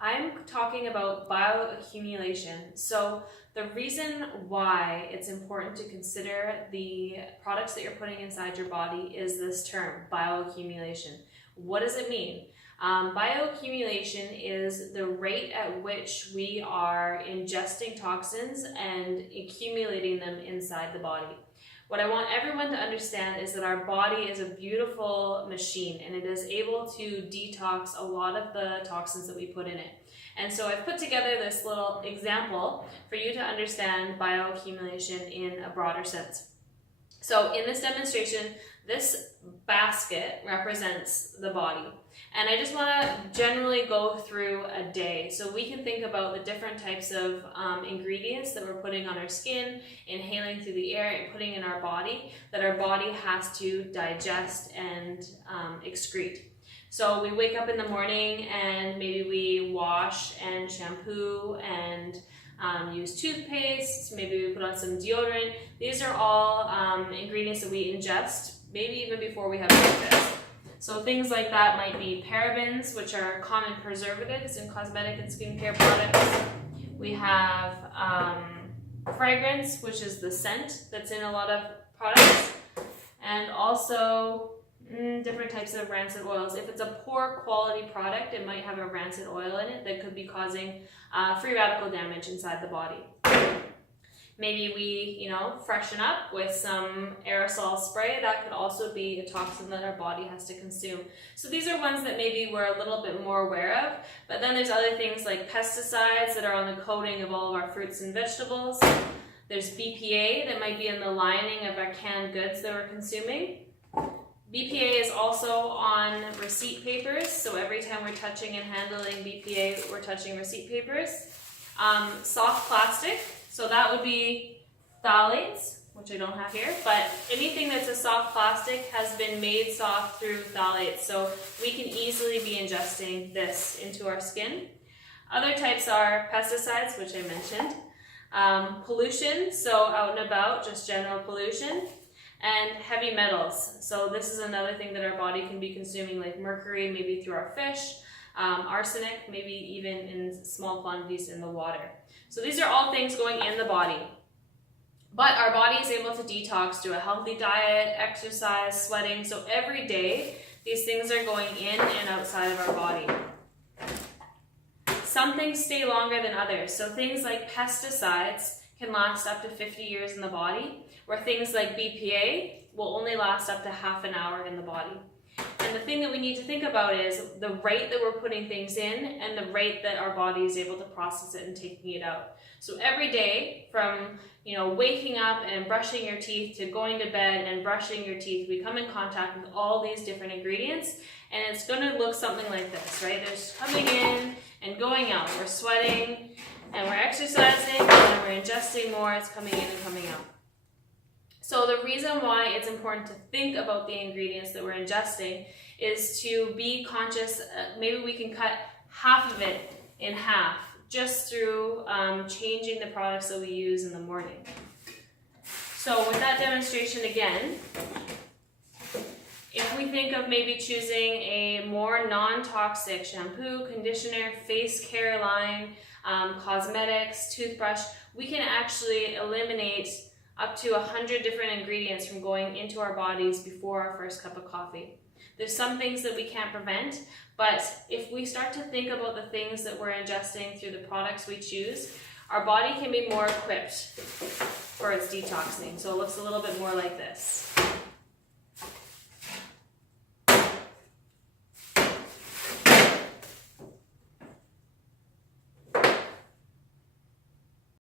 I'm talking about bioaccumulation. So the reason why it's important to consider the products that you're putting inside your body is this term, bioaccumulation. What does it mean? Bioaccumulation is the rate at which we are ingesting toxins and accumulating them inside the body. What I want everyone to understand is that our body is a beautiful machine and it is able to detox a lot of the toxins that we put in it. And so I've put together this little example for you to understand bioaccumulation in a broader sense. So in this demonstration, this basket represents the body. And I just want to generally go through a day so we can think about the different types of ingredients that we're putting on our skin, inhaling through the air, and putting in our body that our body has to digest and excrete. So we wake up in the morning and maybe we wash and shampoo and use toothpaste, maybe we put on some deodorant. These are all ingredients that we ingest, maybe even before we have breakfast. So things like that might be parabens, which are common preservatives in cosmetic and skincare products. We have fragrance, which is the scent that's in a lot of products, and also different types of rancid oils. If it's a poor quality product, it might have a rancid oil in it that could be causing free radical damage inside the body. Maybe we, freshen up with some aerosol spray. That could also be a toxin that our body has to consume. So these are ones that maybe we're a little bit more aware of. But then there's other things like pesticides that are on the coating of all of our fruits and vegetables. There's BPA that might be in the lining of our canned goods that we're consuming. BPA is also on receipt papers. So every time we're touching and handling BPA, we're touching receipt papers. Soft plastic. So that would be phthalates, which I don't have here, but anything that's a soft plastic has been made soft through phthalates. So we can easily be ingesting this into our skin. Other types are pesticides, which I mentioned, pollution, so out and about, just general pollution, and heavy metals. So this is another thing that our body can be consuming, like mercury, maybe through our fish, arsenic, maybe even in small quantities in the water. So these are all things going in the body. But our body is able to detox through a healthy diet, exercise, sweating. So every day, these things are going in and outside of our body. Some things stay longer than others. So things like pesticides can last up to 50 years in the body, where things like BPA will only last up to half an hour in the body. And the thing that we need to think about is the rate that we're putting things in and the rate that our body is able to process it and taking it out. So every day from waking up and brushing your teeth to going to bed and brushing your teeth, we come in contact with all these different ingredients, and it's going to look something like this, right? There's coming in and going out. We're sweating and we're exercising and then we're ingesting more. It's coming in and coming out. So the reason why it's important to think about the ingredients that we're ingesting is to be conscious. Maybe we can cut half of it in half just through changing the products that we use in the morning. So with that demonstration again, if we think of maybe choosing a more non-toxic shampoo, conditioner, face care line, cosmetics, toothbrush, we can actually eliminate up to 100 different ingredients from going into our bodies before our first cup of coffee. There's some things that we can't prevent, but if we start to think about the things that we're ingesting through the products we choose, our body can be more equipped for its detoxing. So it looks a little bit more like this.